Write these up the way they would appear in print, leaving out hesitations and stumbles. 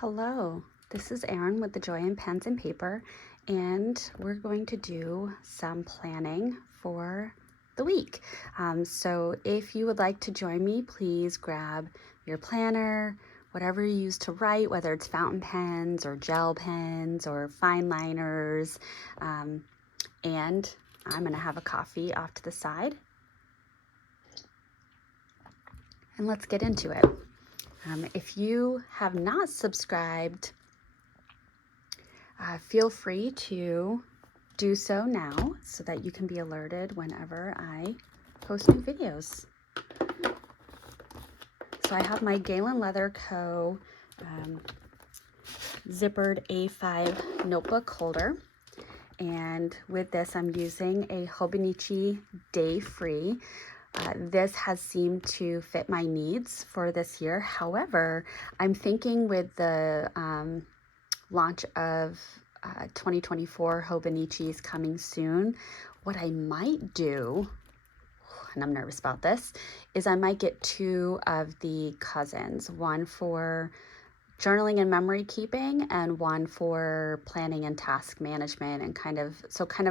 Hello, this is Erin with the Joy in Pens and Paper, and we're going to do some planning for the week. So if you would like to join me, please grab your planner, whatever you use to write, whether it's fountain pens or gel pens or fine liners, and I'm going to have a coffee off to the side. And let's get into it. If you have not subscribed, feel free to do so now so that you can be alerted whenever I post new videos. So I have my Galen Leather Co. Zippered A5 notebook holder. And with this, I'm using a Hobonichi Day Free. This has seemed to fit my needs for this year. However, I'm thinking with the launch of 2024 Hobonichis coming soon, what I might do, and I'm nervous about this, is I might get two of the cousins, one for journaling and memory keeping and one for planning and task management, and kind of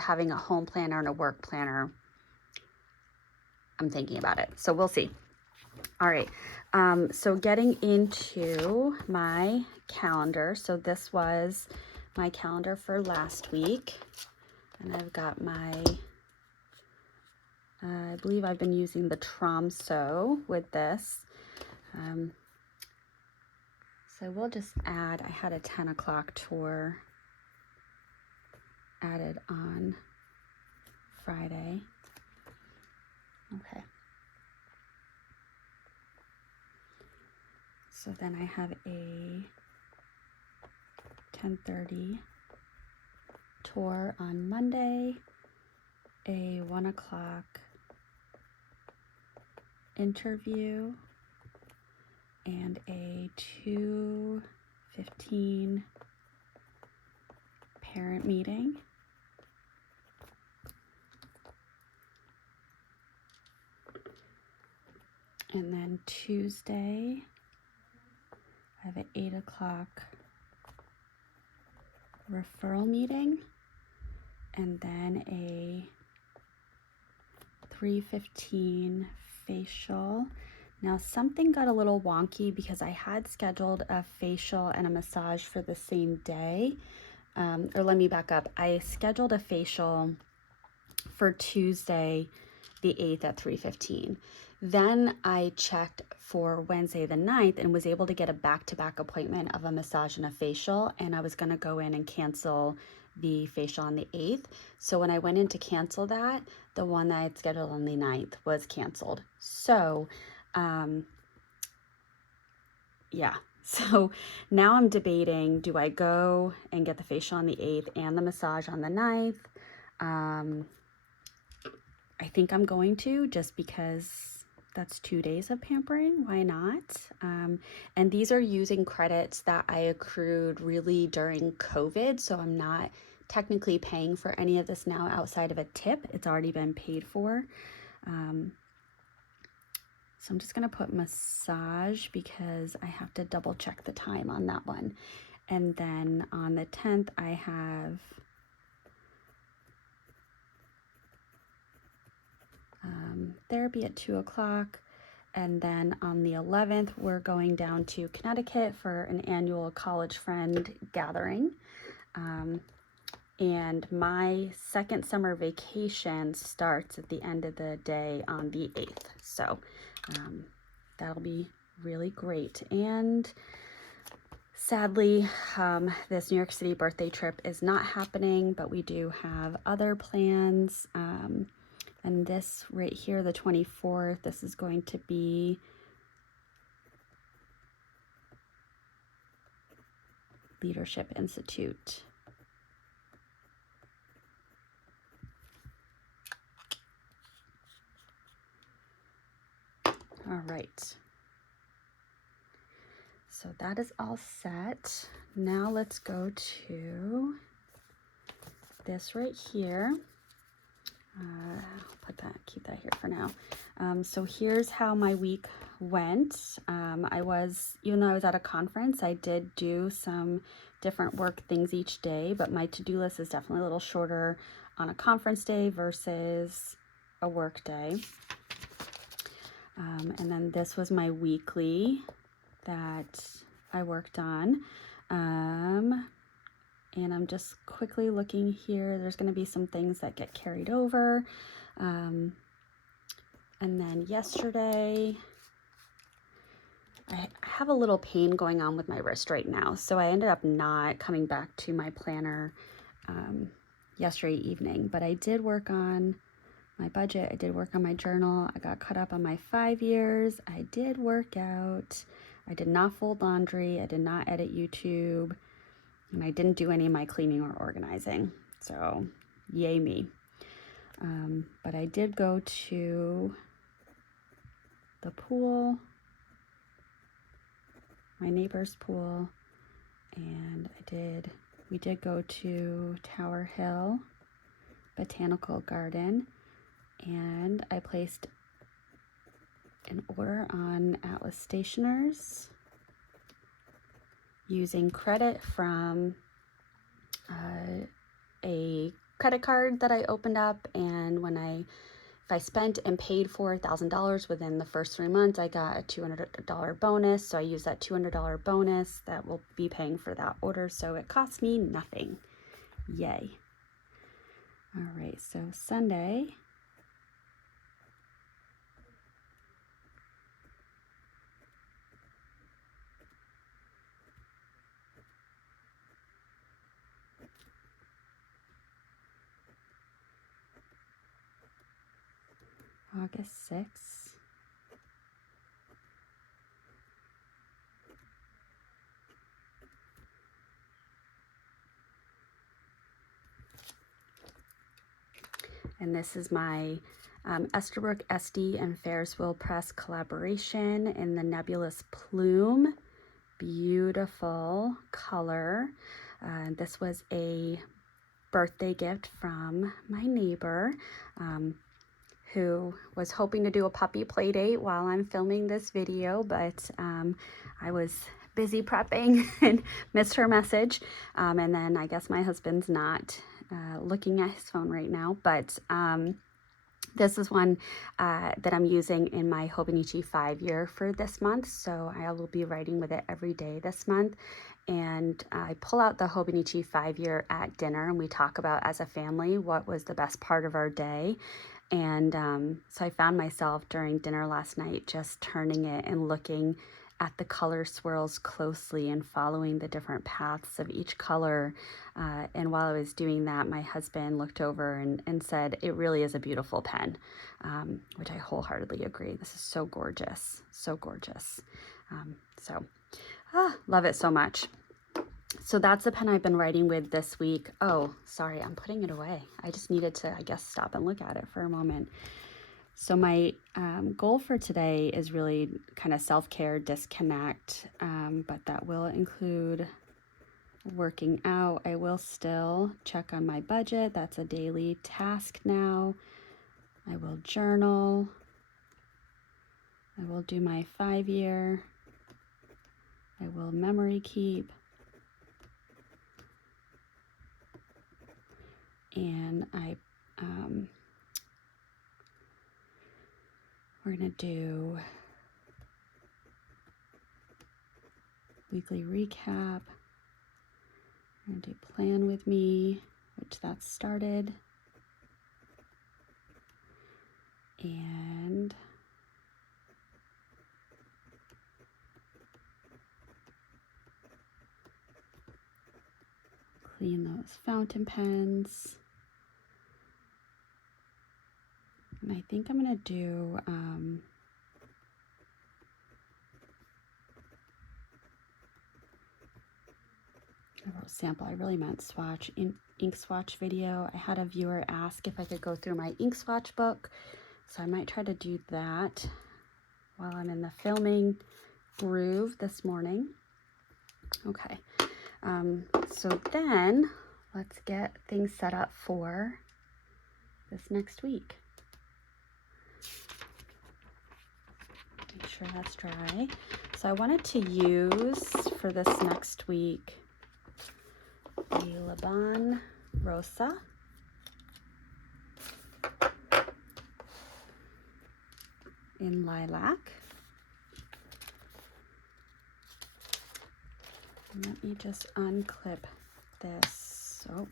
having a home planner and a work planner. I'm thinking about it, so we'll see. All right, so getting into my calendar. So this was my calendar for last week, and I've got my, I believe I've been using the Tromso with this. So we'll just add, I had a 10 o'clock tour added on Friday. Okay. So then I have a 10:30 tour on Monday, a 1 o'clock interview, and a 2:15 parent meeting. And then Tuesday, I have an 8 o'clock referral meeting, and then a 3:15 facial. Now something got a little wonky because I had scheduled a facial and a massage for the same day. Or let me back up. I scheduled a facial for Tuesday the 8th at 3:15. Then I checked for Wednesday the 9th and was able to get a back-to-back appointment of a massage and a facial, and I was going to go in and cancel the facial on the 8th. So when I went in to cancel that, the one that I had scheduled on the 9th was canceled. So yeah, so now I'm debating, do I go and get the facial on the 8th and the massage on the 9th? I think I'm going to, just because that's 2 days of pampering. Why not? And these are using credits that I accrued really during COVID, so I'm not technically paying for any of this now outside of a tip. It's already been paid for. So I'm just going to put massage because I have to double check the time on that one. And then on the 10th, I have therapy at 2 o'clock. And then on the 11th, we're going down to Connecticut for an annual college friend gathering. And my second summer vacation starts at the end of the day on the 8th. So that'll be really great. And sadly, this New York City birthday trip is not happening, but we do have other plans. And this right here, the 24th, this is going to be Leadership Institute. All right. So that is all set. Now let's go to this right here. Keep that here for now. So here's how my week went. Even though I was at a conference, I did do some different work things each day, but my to-do list is definitely a little shorter on a conference day versus a work day. And then this was my weekly that I worked on. And I'm just quickly looking here. There's going to be some things that get carried over. And then yesterday, I have a little pain going on with my wrist right now. So I ended up not coming back to my planner yesterday evening. But I did work on my budget. I did work on my journal. I got caught up on my 5 years. I did work out. I did not fold laundry. I did not edit YouTube. And I didn't do any of my cleaning or organizing. So yay me. But I did go to the pool, my neighbor's pool, and we did go to Tower Hill Botanical Garden, and I placed an order on Atlas Stationers using credit from a credit card that I opened up, and if I spent and paid for $1,000 within the first 3 months, I got a $200 bonus. So I used that $200 bonus that will be paying for that order. So it cost me nothing. Yay. All right, so Sunday. August 6th. And this is my Esterbrook SD and Ferris Wheel Press collaboration in the Nebulous Plume. Beautiful color. This was a birthday gift from my neighbor who was hoping to do a puppy play date while I'm filming this video, but I was busy prepping and missed her message. And then I guess my husband's not looking at his phone right now, but this is one that I'm using in my Hobonichi 5-year for this month. So I will be writing with it every day this month. And I pull out the Hobonichi 5-year at dinner, and we talk about as a family what was the best part of our day. And so I found myself during dinner last night just turning it and looking at the color swirls closely and following the different paths of each color. And while I was doing that, my husband looked over and said, "It really is a beautiful pen," which I wholeheartedly agree. This is so gorgeous, so gorgeous. Love it so much. So that's the pen I've been writing with this week. Oh, sorry, I'm putting it away. I just needed to, I guess, stop and look at it for a moment. So my goal for today is really kind of self-care, disconnect, but that will include working out. I will still check on my budget. That's a daily task now. I will journal. I will do my 5-year. I will memory keep. And we're going to do weekly recap. We're going to do plan with me, which that's started. And clean those fountain pens. And I think I'm going to do I wrote sample. I really meant swatch, ink swatch video. I had a viewer ask if I could go through my ink swatch book, so I might try to do that while I'm in the filming groove this morning. Okay, so then let's get things set up for this next week. Make sure that's dry. So I wanted to use for this next week the Laban Rosa. In lilac. And let me just unclip this. Oh,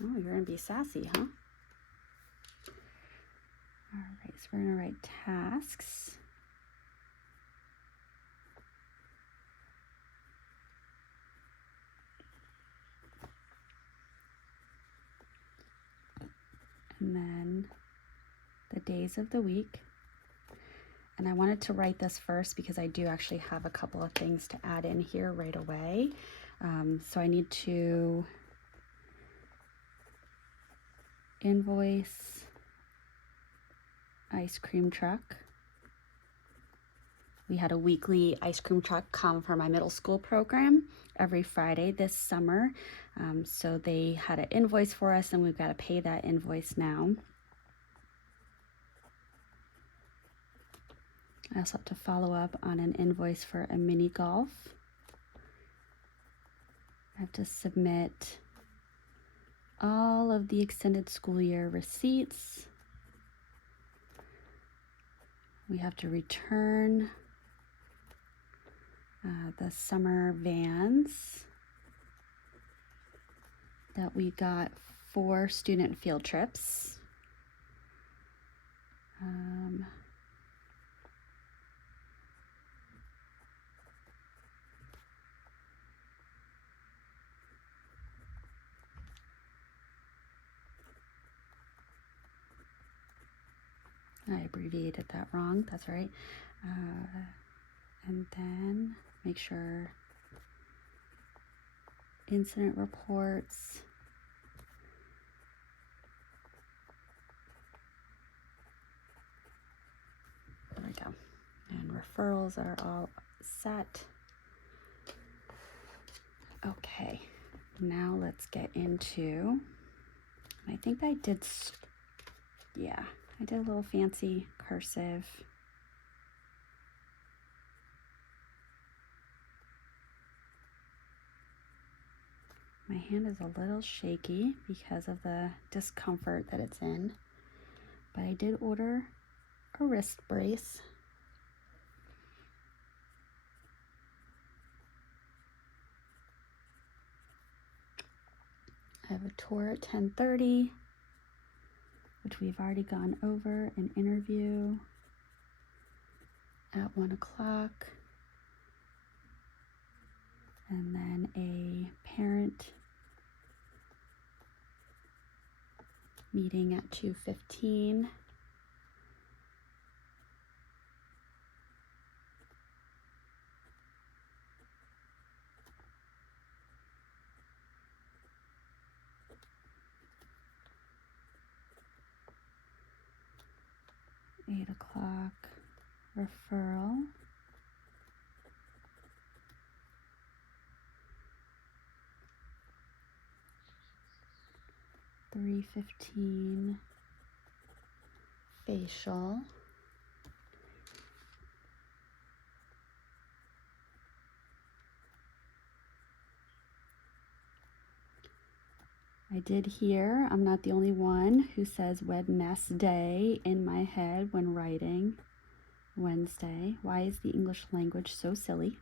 you're gonna be sassy, huh? All right, so we're gonna write tasks. And then the days of the week. And I wanted to write this first because I do actually have a couple of things to add in here right away. So I need to invoice ice cream truck. We had a weekly ice cream truck come for my middle school program every Friday this summer. So they had an invoice for us and we've got to pay that invoice now. I also have to follow up on an invoice for a mini golf. I have to submit all of the extended school year receipts. We have to return the summer vans that we got for student field trips. I abbreviated that wrong, that's right. And then make sure incident reports. There we go. And referrals are all set. Okay, now let's get into, I think I did, yeah, I did a little fancy cursive. My hand is a little shaky because of the discomfort that it's in, but I did order a wrist brace. I have a tour at 10:30, which we've already gone over, an interview at 1 o'clock, and then a parent meeting at 2:15. Eight o'clock referral. $3:15 facial. I did hear, I'm not the only one who says Wednesday in my head when writing Wednesday. Why is the English language so silly?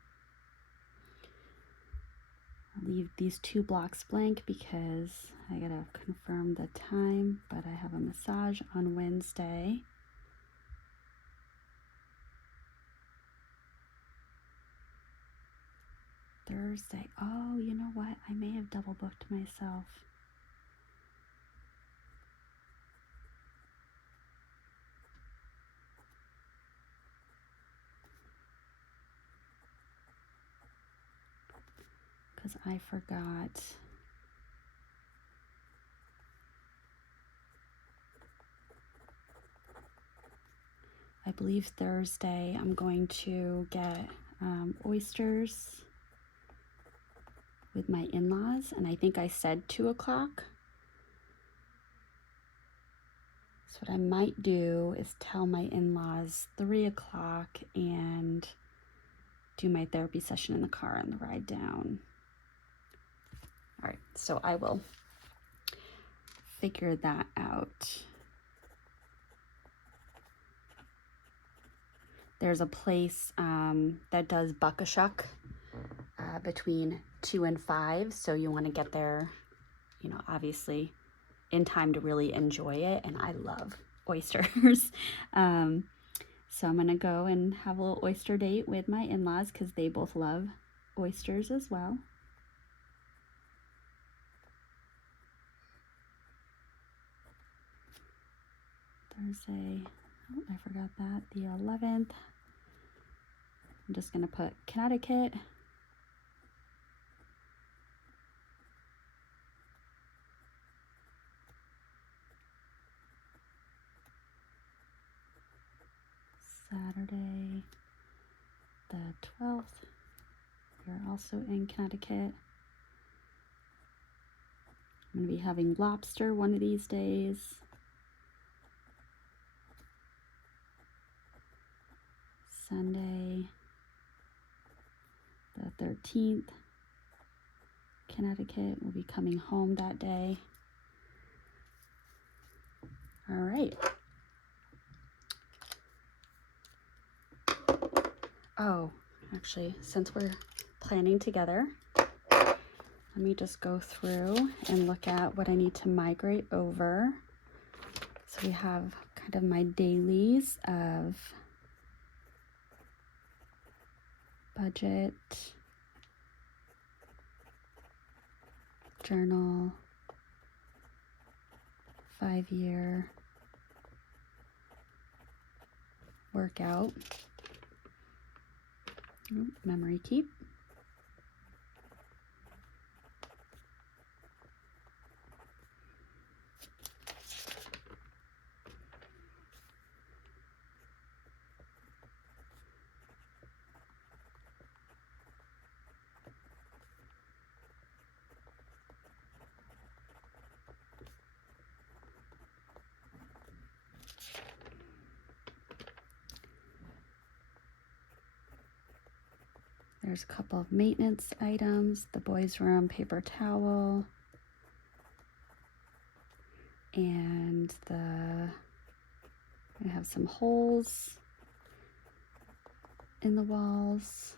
I'll leave these 2 blocks blank because I gotta confirm the time, but I have a massage on Wednesday. Thursday, oh, you know what? I may have double booked myself. Because I forgot. I believe Thursday I'm going to get oysters with my in-laws, and I think I said 2 o'clock. So what I might do is tell my in-laws 3 o'clock and do my therapy session in the car on the ride down. All right, so I will figure that out. There's a place that does Buckashuck between 2 and 5, so you want to get there, you know, obviously in time to really enjoy it, and I love oysters. So I'm gonna go and have a little oyster date with my in-laws because they both love oysters as well. Thursday, oh, I forgot that, the 11th. I'm just gonna put Connecticut. Saturday, the 12th, we're also in Connecticut. I'm going to be having lobster one of these days. Sunday, the 13th, Connecticut. We'll be coming home that day. All right. Oh, actually, since we're planning together, let me just go through and look at what I need to migrate over. So we have kind of my dailies of budget, journal, 5-year, workout, memory keep, there's a couple of maintenance items, the boys' room, paper towel, and I have some holes in the walls.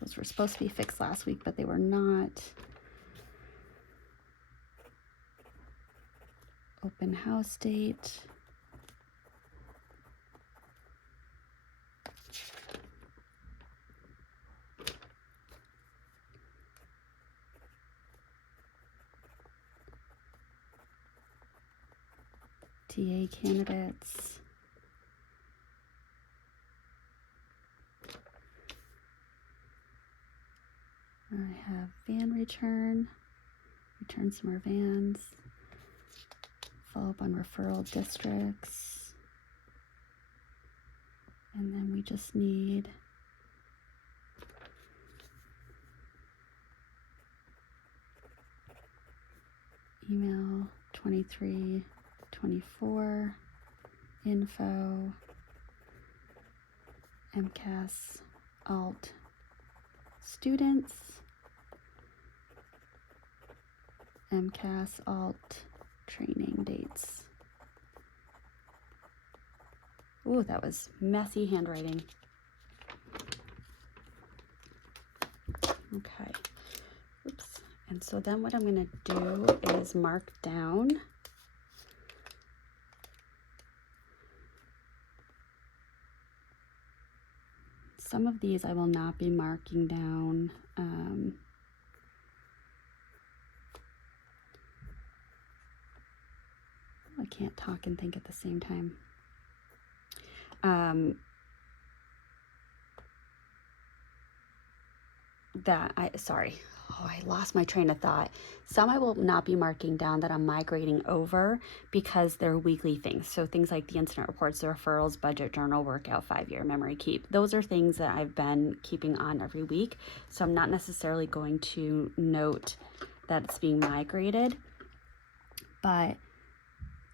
Those were supposed to be fixed last week, but they were not. Open house date. TA candidates. I have van return some more vans, follow up on referral districts, and then we just need email 2324 info MCAS alt students, MCAS alt training dates. Ooh, that was messy handwriting. Okay. Oops. And so then what I'm going to do is mark down some of these. I will not be marking down. I can't talk and think at the same time. I lost my train of thought. Some I will not be marking down that I'm migrating over because they're weekly things. So things like the incident reports, the referrals, budget journal, workout, 5-year memory keep. Those are things that I've been keeping on every week. So I'm not necessarily going to note that it's being migrated, but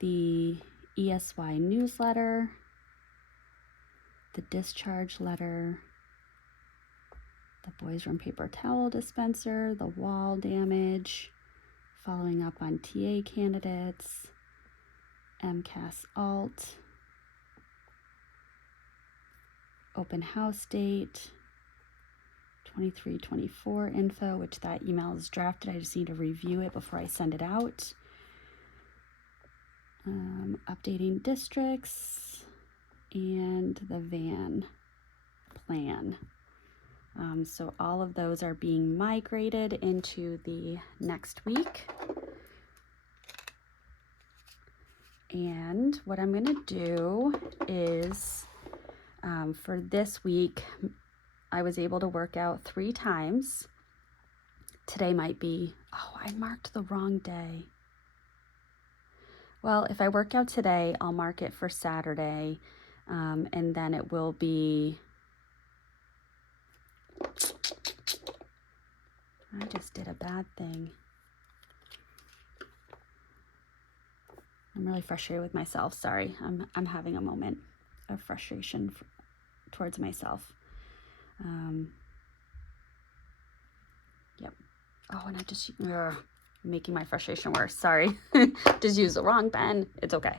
the ESY newsletter, the discharge letter, the boys room paper towel dispenser, the wall damage, following up on TA candidates, MCAS alt, open house date, 23-24 info, which that email is drafted. I just need to review it before I send it out. Updating districts and the van plan. So all of those are being migrated into the next week. And what I'm going to do is for this week, I was able to work out 3 times. Today might be, oh, I marked the wrong day. Well, if I work out today, I'll mark it for Saturday, and then it will be, I just did a bad thing. I'm really frustrated with myself. Sorry, I'm having a moment of frustration towards myself. Yep. Oh, and I just making my frustration worse. Sorry, just used the wrong pen. It's okay.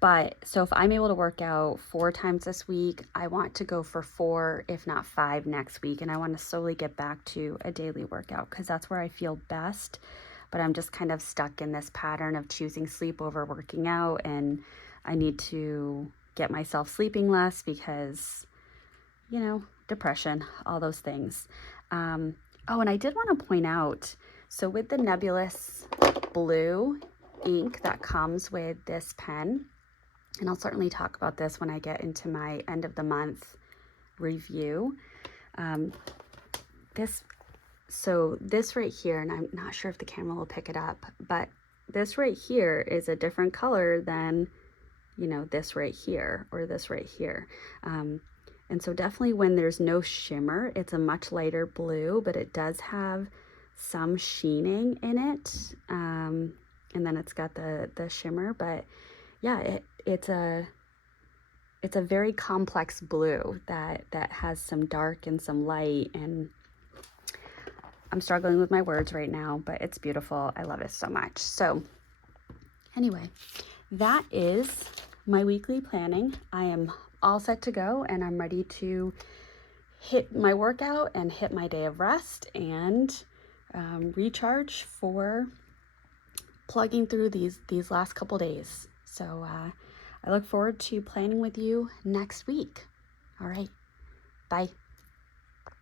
But so if I'm able to work out 4 times this week, I want to go for 4, if not 5 next week. And I want to slowly get back to a daily workout because that's where I feel best. But I'm just kind of stuck in this pattern of choosing sleep over working out. And I need to get myself sleeping less because, you know, depression, all those things. Oh, and I did want to point out, so with the Nebulous blue ink that comes with this pen, and I'll certainly talk about this when I get into my end of the month review. This right here, and I'm not sure if the camera will pick it up, but this right here is a different color than, you know, this right here or this right here. And so definitely when there's no shimmer, it's a much lighter blue, but it does have some sheening in it. And then it's got the shimmer, but yeah, it's a very complex blue that has some dark and some light, and I'm struggling with my words right now, but it's beautiful. I love it so much. So anyway, that is my weekly planning. I am all set to go, and I'm ready to hit my workout and hit my day of rest and recharge for plugging through these last couple days. So I look forward to planning with you next week. All right, bye.